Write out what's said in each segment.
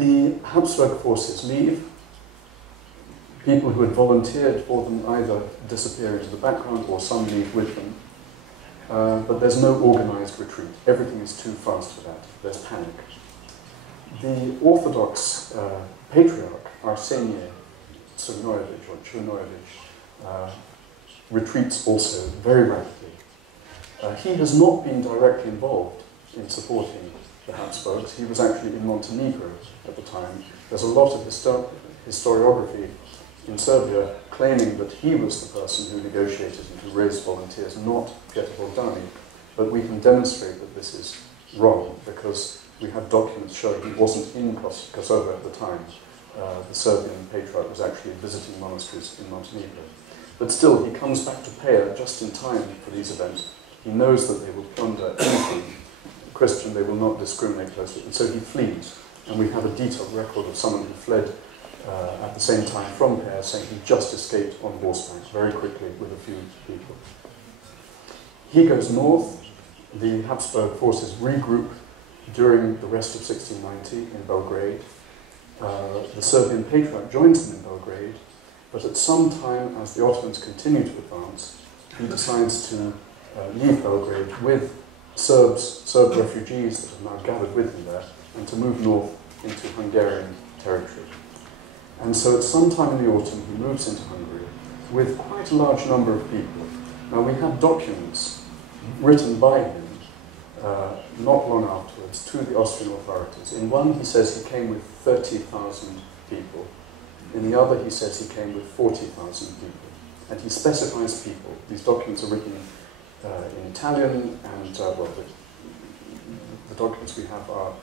The Habsburg forces leave. People who had volunteered for them either disappear into the background or some leave with them. But there's no organized retreat. Everything is too fast for that. There's panic. The Orthodox patriarch, Arsenie Chernoyevich, retreats also very rapidly. He has not been directly involved in supporting the Habsburgs. He was actually in Montenegro at the time. There's a lot of historiography in Serbia claiming that he was the person who negotiated and who raised volunteers, not Pietro Bogdani. But we can demonstrate that this is wrong because we have documents showing he wasn't in Kosovo at the time. The Serbian patriarch was actually visiting monasteries in Montenegro. But still, he comes back to Pea just in time for these events. He knows that they will plunder anything Christian, they will not discriminate closely, and so he flees. And we have a detailed record of someone who fled at the same time from Pea, saying he just escaped on horseback very quickly with a few people. He goes north. The Habsburg forces regroup during the rest of 1690 in Belgrade. The Serbian patriarch joins them in Belgrade, but at some time, as the Ottomans continue to advance, he decides to leave Belgrade with Serb refugees that have now gathered with him there, and to move north into Hungarian territory. And so at some time in the autumn, he moves into Hungary with quite a large number of people. Now we have documents written by him not long afterwards to the Austrian authorities. In one, he says he came with 30,000 people. In the other, he says he came with 40,000 people. And he specifies people. These documents are written in Italian, and the documents we have are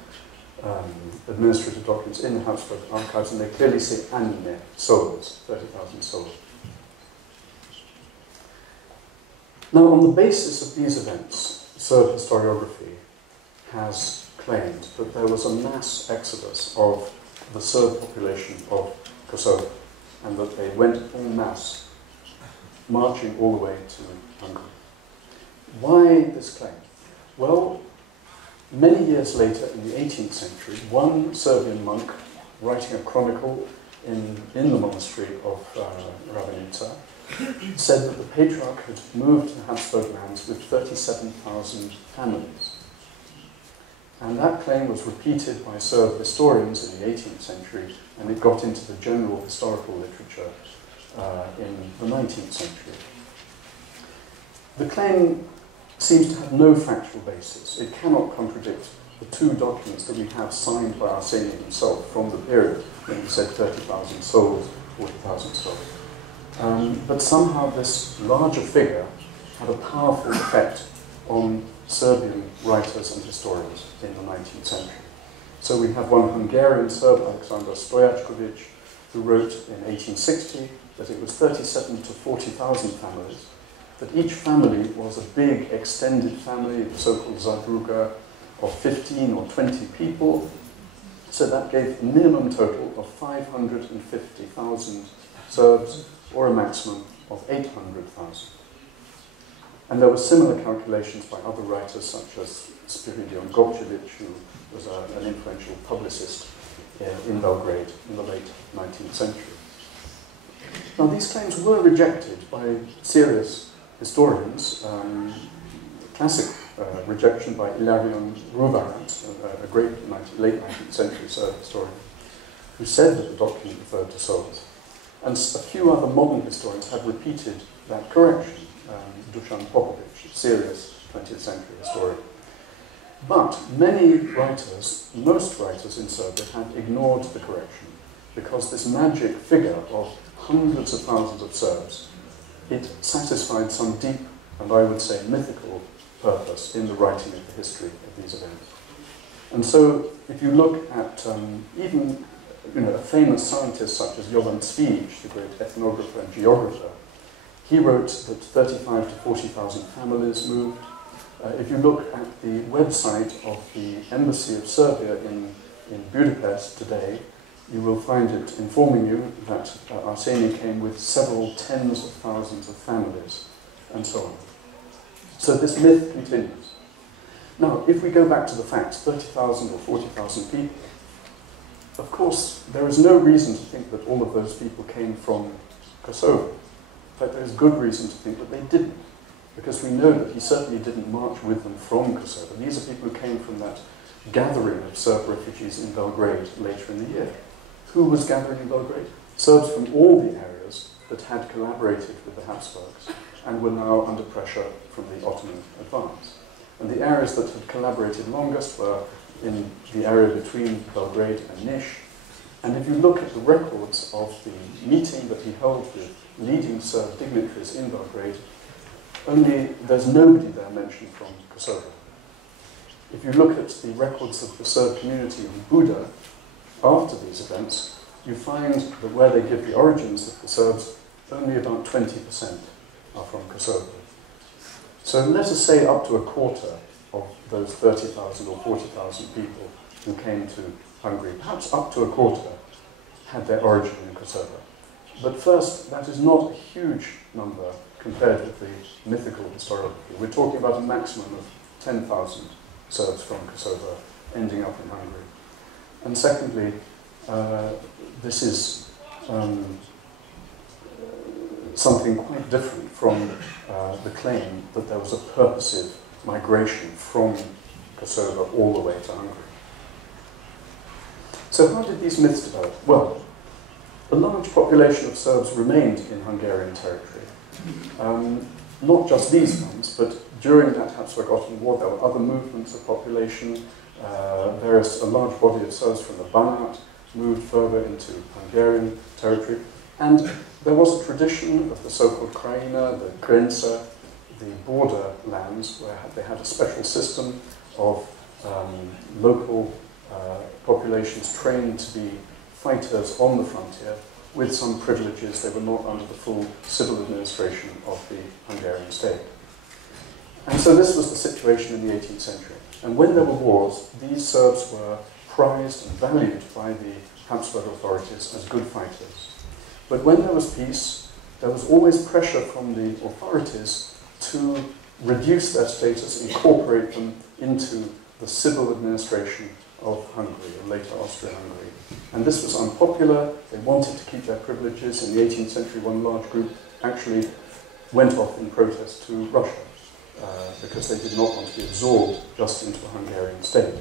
administrative documents in the Habsburg archives, and they clearly say anime, souls, 30,000 souls. Now, on the basis of these events, Serb historiography has claimed that there was a mass exodus of the Serb population of Kosovo, and that they went en masse, marching all the way to Hungary. Why this claim? Well, many years later, in the 18th century, one Serbian monk, writing a chronicle in the monastery of Ravenica, said that the patriarch had moved to the Habsburg lands with 37,000 families. And that claim was repeated by Serb historians in the 18th century, and it got into the general historical literature in the 19th century. The claim seems to have no factual basis. It cannot contradict the two documents that we have signed by Arsenie himself from the period when he said 30,000 souls, 40,000 souls. But somehow this larger figure had a powerful effect on Serbian writers and historians in the 19th century. So we have one Hungarian Serb, Alexander Stojakovic, who wrote in 1860 that it was 37 to 40,000 families, that each family was a big extended family, the so-called Zadruga, of 15 or 20 people. So that gave a minimum total of 550,000 Serbs, or a maximum of 800,000. And there were similar calculations by other writers, such as Spiridion Gopčević, who was an influential publicist in Belgrade in the late 19th century. Now, these claims were rejected by serious historians. Classic rejection by Ilarion Ruvarat, a great late 19th century Serb historian, who said that the document referred to souls. And a few other modern historians have repeated that correction. Dusan Popovic, a serious 20th century historian. But many writers, most writers in Serbia, had ignored the correction because this magic figure of hundreds of thousands of Serbs, it satisfied some deep, and I would say mythical, purpose in the writing of the history of these events. And so, if you look at even a famous scientist such as Jovan Cvijic, the great ethnographer and geographer, he wrote that 35 to 40,000 families moved. If you look at the website of the Embassy of Serbia in Budapest today, you will find it informing you that Arsenie came with several tens of thousands of families, and so on. So this myth continues. Now, if we go back to the facts, 30,000 or 40,000 people, of course, there is no reason to think that all of those people came from Kosovo. In fact, there is good reason to think that they didn't, because we know that he certainly didn't march with them from Kosovo. These are people who came from that gathering of Serb refugees in Belgrade later in the year. Who was gathering in Belgrade? Serbs from all the areas that had collaborated with the Habsburgs and were now under pressure from the Ottoman advance. And the areas that had collaborated longest were in the area between Belgrade and Niš. And if you look at the records of the meeting that he held with leading Serb dignitaries in Belgrade, there's nobody there mentioned from Kosovo. If you look at the records of the Serb community in Buda after these events, you find that where they give the origins of the Serbs, only about 20% are from Kosovo. So let us say up to a quarter of those 30,000 or 40,000 people who came to Hungary, perhaps up to a quarter, had their origin in Kosovo. But first, that is not a huge number compared with the mythical historiography. We're talking about a maximum of 10,000 Serbs from Kosovo ending up in Hungary. And secondly, this is something quite different from the claim that there was a purposive migration from Kosovo all the way to Hungary. So how did these myths develop? Well, a large population of Serbs remained in Hungarian territory. Not just these ones, but during that Habsburg-Ottoman War there were other movements of population. A large body of Serbs from the Banat moved further into Hungarian territory. And there was a tradition of the so-called Krajina, the Grenza, the border lands, where they had a special system of local populations trained to be fighters on the frontier with some privileges. They were not under the full civil administration of the Hungarian state. And so this was the situation in the 18th century. And when there were wars, these Serbs were prized and valued by the Habsburg authorities as good fighters. But when there was peace, there was always pressure from the authorities to reduce their status, incorporate them into the civil administration of Hungary, and later Austria-Hungary. And this was unpopular. They wanted to keep their privileges. In the 18th century, one large group actually went off in protest to Russia because they did not want to be absorbed just into a Hungarian state.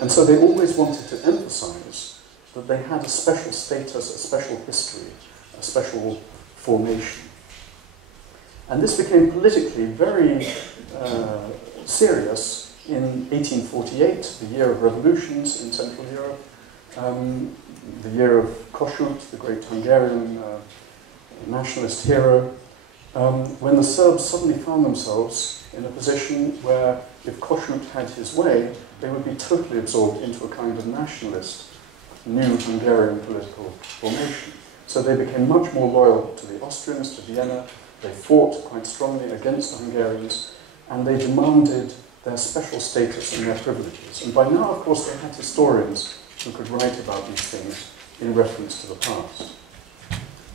And so they always wanted to emphasize that they had a special status, a special history, a special formation. And this became politically very serious in 1848, the year of revolutions in Central Europe, the year of Kossuth, the great Hungarian nationalist hero, when the Serbs suddenly found themselves in a position where, if Kossuth had his way, they would be totally absorbed into a kind of nationalist, new Hungarian political formation. So they became much more loyal to the Austrians, to Vienna. They fought quite strongly against the Hungarians, and they demanded their special status and their privileges. And by now, of course, they had historians who could write about these things in reference to the past.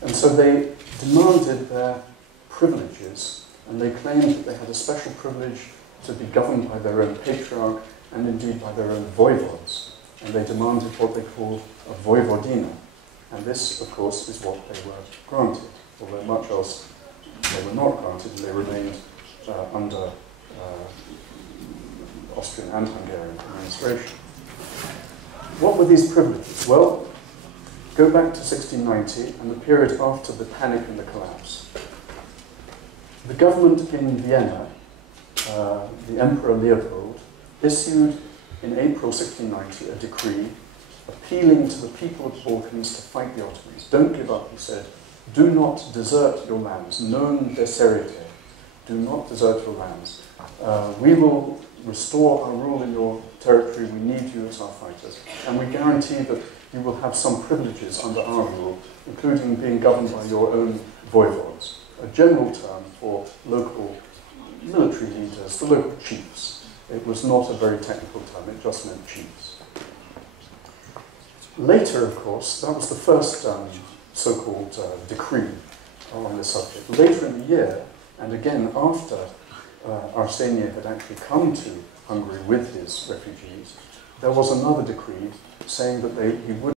And so they demanded their privileges, and they claimed that they had a special privilege to be governed by their own patriarch and indeed by their own voivodes. And they demanded what they called a voivodina. And this, of course, is what they were granted, although much else they were not granted, and they remained under Austrian and Hungarian administration. What were these privileges? Well, go back to 1690 and the period after the panic and the collapse. The government in Vienna, the Emperor Leopold, issued in April 1690 a decree appealing to the people of the Balkans to fight the Ottomans. Don't give up, he said. Do not desert your lands. Non deserite. Do not desert your lands. We will restore our rule in your territory. We need you as our fighters. And we guarantee that you will have some privileges under our rule, including being governed by your own voivodes, a general term for local military leaders, the local chiefs. It was not a very technical term, it just meant chiefs. Later, of course, that was the first so-called decree on this subject. Later in the year, and again after Arsenia had actually come to Hungary with his refugees, there was another decree saying that he would